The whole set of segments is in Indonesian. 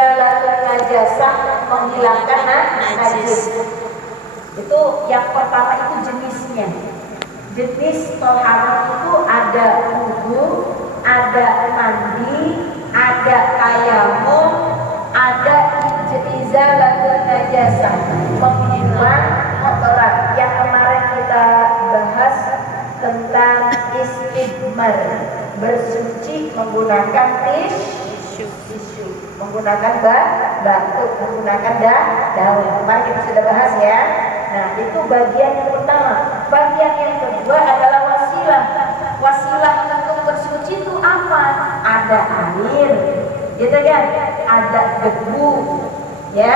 izalatul najasah, menghilangkan najis. Itu yang pertama, itu jenisnya. Jenis toharoh itu ada wudu, ada mandi, ada tayamum, ada izalatul najasah, menghilang kotoran. Yang kemarin kita bahas tentang istijmar, bersuci menggunakan tisu, menggunakan batu, menggunakan daun. Kemarin kita sudah bahas ya. Nah, itu bagian yang pertama. Bagian yang kedua adalah wasilah. Wasilah untuk bersuci itu apa? Ada air, gitu kan? Ada debu, ya,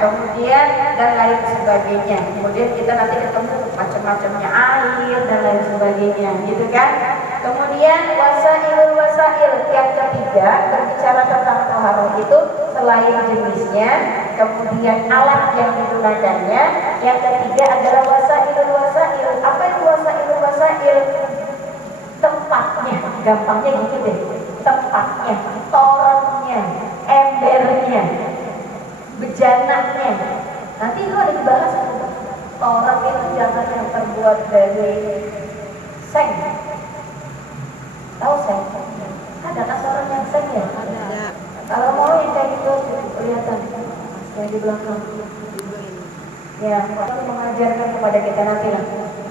kemudian dan lain sebagainya. Kemudian kita nanti ketemu macam-macamnya air dan lain sebagainya, gitu kan? Kemudian wasail yang ketiga, berbicara tentang toharoh itu selain jenisnya, kemudian alat yang digunakannya. Yang ketiga adalah wasail. Apa itu wasail? Tempatnya, gampangnya gitu deh. Tempatnya, toronnya, embernya, bejananya. Nanti itu ada dibahas. Toron itu jangan yang terbuat dari seng. Tahu seng? Ada kan toron yang seng ya? Ada. Kalau mau yang kayak gitu kelihatan yang di belakang. Ya, waktu mengajarkan kepada kita nanti lah.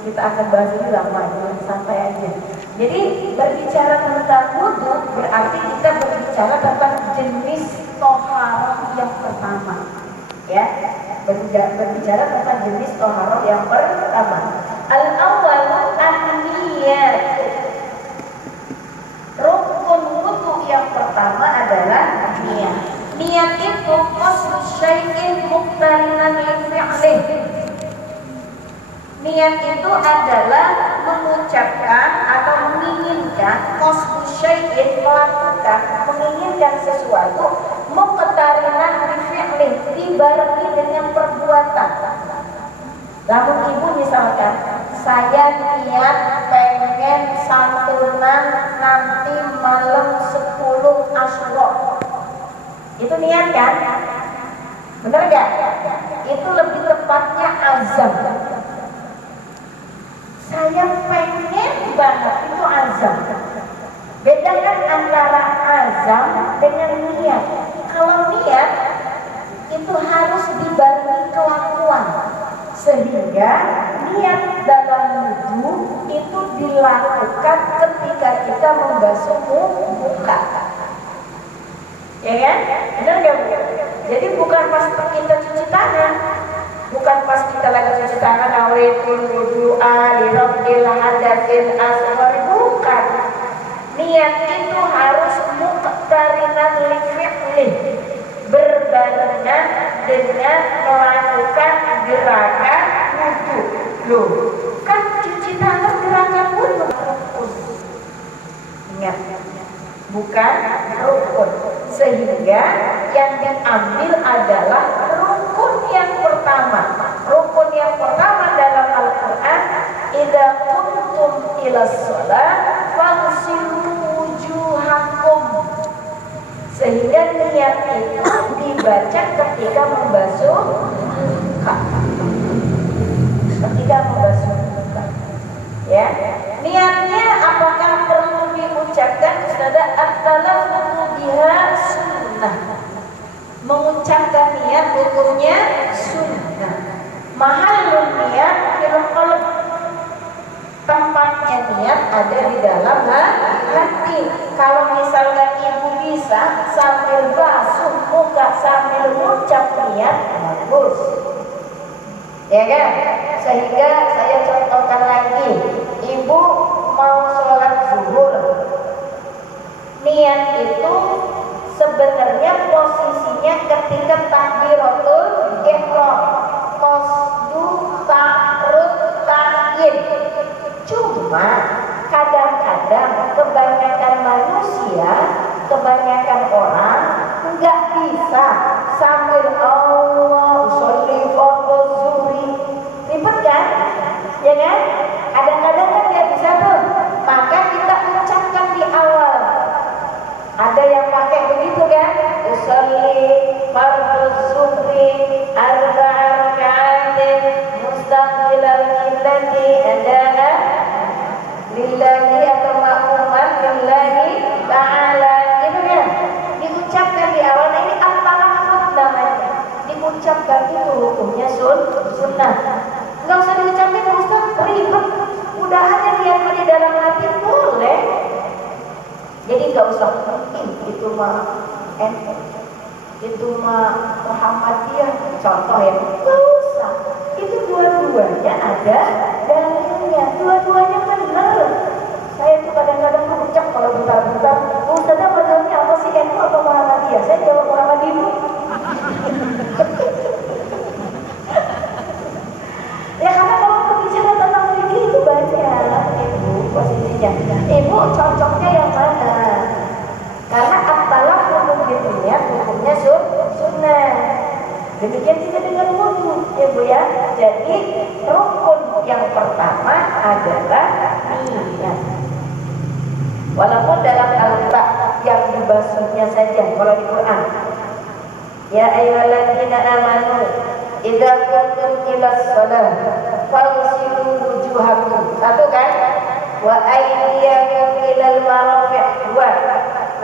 Kita akan bahas ini lama, santai aja. Jadi berbicara tentang wudu berarti kita berbicara tentang jenis toharoh yang pertama, ya. Berbicara tentang jenis toharoh yang pertama. Al-awwal an-niyat. Rukun wudu yang pertama adalah niat. Niat itu qasdu syai'in muqtarinan li fi'lih. Niat itu adalah mengucapkan atau menginginkan qasdu syai'in, melakukan, menginginkan sesuatu muqtarinan li fi'lih, dibarengi dengan perbuatan. Namun ibu misalkan, saya niat pengen santunan nanti malam 10 Asyura. Itu niat kan? Benar gak? Itu lebih tepatnya azam. Saya pengen banget, itu azam. Bedakan antara azam dengan niat. Kalau niat itu harus dibarengi kelakuan, sehingga niat dalam wudu itu dilakukan ketika kita membasuh muka. Ya kan? Benar gak Bu? Jadi bukan pas kita cuci tangan, bukan pas kita lagi cuci tangan nawaitul wudu'a li rabbil hadatsil asghar, bukan. Niat itu harus muqtarinan li fi'lih, berbarengan dengan melakukan gerakan wudu. Loh, kan cuci tangan gerakan wudu. Ingat, bukan rukun. Sehingga yang diambil adalah rukun yang pertama. Rukun yang pertama dalam Al-Quran, idza kuntum ila shalah faghsilu wujuhakum. Sehingga niat itu dibaca ketika membasuh muka. Ketika membasuh muka. Ya. Niatnya apakah perlu diucapkan? Sudah at-talaffuzu biha sunnah. Mengucapkan niat hukumnya sunnah. Mahallun niat fil qalb. Tempatnya niat ada di dalam hati. Kalau misalkan ibu bisa sambil basuh muka sambil mengucap niat, bagus. Ya kan? Sehingga saya contohkan lagi, ibu mau sholat zuhur, niat itu sebenarnya posisinya ketika takbiratul ihram, qasdu ta'rud ta'yin. Cuma kadang-kadang kebanyakan manusia, kebanyakan orang nggak bisa sambil Allah sholli fardhu zuhri, ribet kan? Ya kan? Kadang-kadang kan nggak bisa tuh, maka kita ucapkan di awal. Ada yang pakai begitu kan? Usolli sunnah. Nggak usah diucapin Ustaz, ribet. Udah aja niatnya di dalam hati boleh. Jadi nggak usah itu mah itu mah Muhammadiyah contoh ya. Nggak usah. Itu dua-duanya ada dalilnya, dua-duanya benar. Saya tuh kadang-kadang merucak kalau bentar-bentar, Ustazah mazhabnya apa sih, NU atau Muhammadiyah? Saya jawab Muhammadiyah. Ya karena kalau berbicara tentang fikih itu banyak Ibu posisinya. Ibu cocoknya yang mana? Karena at-talaq hukumnya sunnah. Demikian juga dengan wudu, Ibu ya. Jadi rukun yang pertama adalah niat. Walaupun dalam Al-Quran yang dibasuhnya saja, kalau di Quran, ya ayyuhalladzina amanu idza qumtum ilas shalah faghsilu wujuhakum. Satu kan? Wa aydiyakum ilal marafiq. Dua.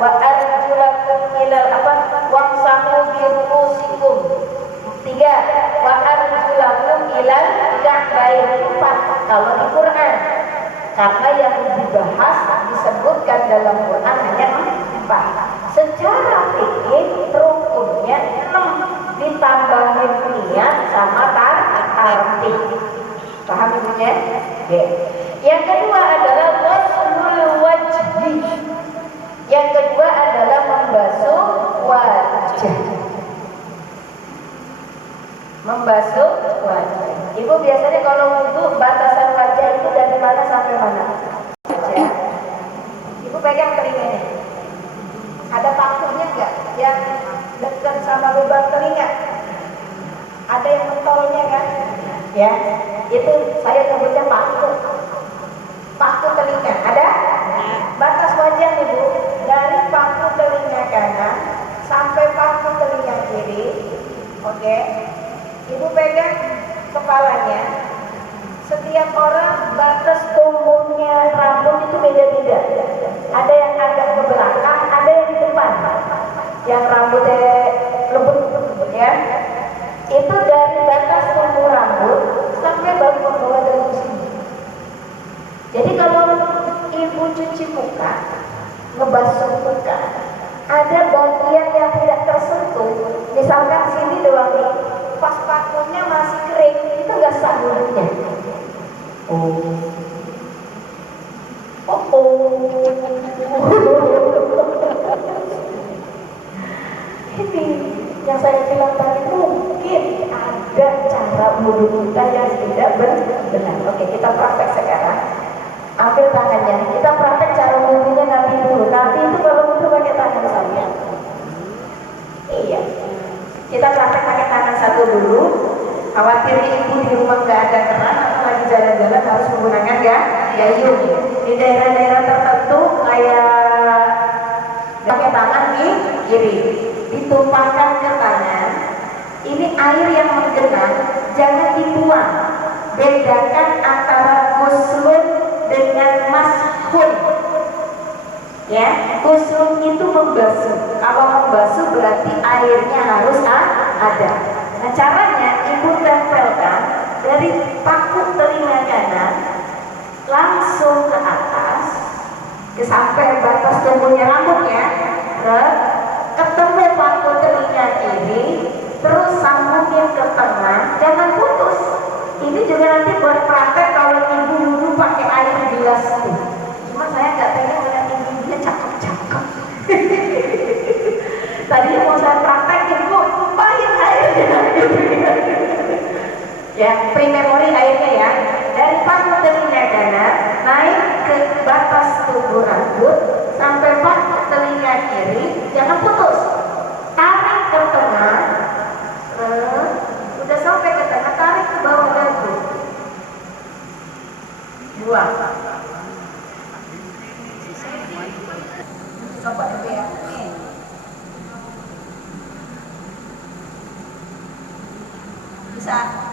Wa arjulakum ilal apa? Wamsahu bi ru'usikum. Tiga. Wa arjulakum ilal ka'bayn. Empat kalau di Quran. Karena yang dibahas disebutkan dalam Quran hanya empat. Secara fikih rukunnya 6 ditambahin niat sama tartib. Paham ibunya? Ya. Yang kedua adalah ghuslul wajhi. Yang kedua adalah membasuh wajah. Membasuh wajah. Ibu biasanya kalau wudu batasan wajah itu dari mana sampai mana? Wajah. Ibu pegang telinganya. Ada pakunya enggak yang dekat sama lubang telinga? Ada yang mentolnya kan? Ya, itu saya sebutnya paku. Paku telinga ada? Batas wajah Ibu dari paku telinga kanan sampai paku telinga kiri. Oke. Ibu pegang kepalanya. Setiap orang batas tumbuhnya rambut itu beda-beda. Ada yang agak ke belakang, ada yang di depan. Yang rambutnya lembut ya. Itu dari batas tumbuh rambut sampai bagian bawah dari sini. Jadi kalau ibu cuci muka, ngebasuh muka, ada bagian yang tidak tersentuh. Misalkan sini doang nih, pas pakunya masih kering, itu nggak sah wudunya. Ini yang saya bilang tadi, mungkin ada cara wudu kita yang tidak benar. Oke, kita praktek sekarang. Ambil tangannya, kita praktek cara wudunya Nabi dulu. Nabi itu kalau wudu pakai tangan saja. Iya. Kita praktek pakai tangan satu dulu. Khawatir ibu di rumah nggak ada keran atau lagi jalan-jalan harus menggunakan gayung. Di daerah-daerah tertentu kayak pakai tangan di kiri, ditumpahkan ke tangan. Ini air yang menggenang, jangan dibuang. Bedakan antara ghuslun dengan mashun. Ya, ghuslun itu membasuh. Kalau membasuh berarti airnya harus ada. Nah, caranya ibu tempelkan dari paku telinga kanan langsung ke atas, ke sampai batas tumbuhnya rambut ya, ketemu paku telinga kiri, terus sambungin ke tengah, jangan putus. Ini juga nanti buat praktek kalau ibu wudu pakai air gelas tuh. Cuma saya nggak pengen ngeliat ibunya cakep-cakep. Tadi mau saya praktek ibu tumpahin airnya. Ya, pre-memori airnya ya. Dari paku telinga kanan naik ke batas tubuh rambut sampai paku telinga kiri, jangan putus. Tarik ke tengah. Udah sampai ke tengah, tarik ke bawah dagu. Buang. Coba dulu ya. Bisa.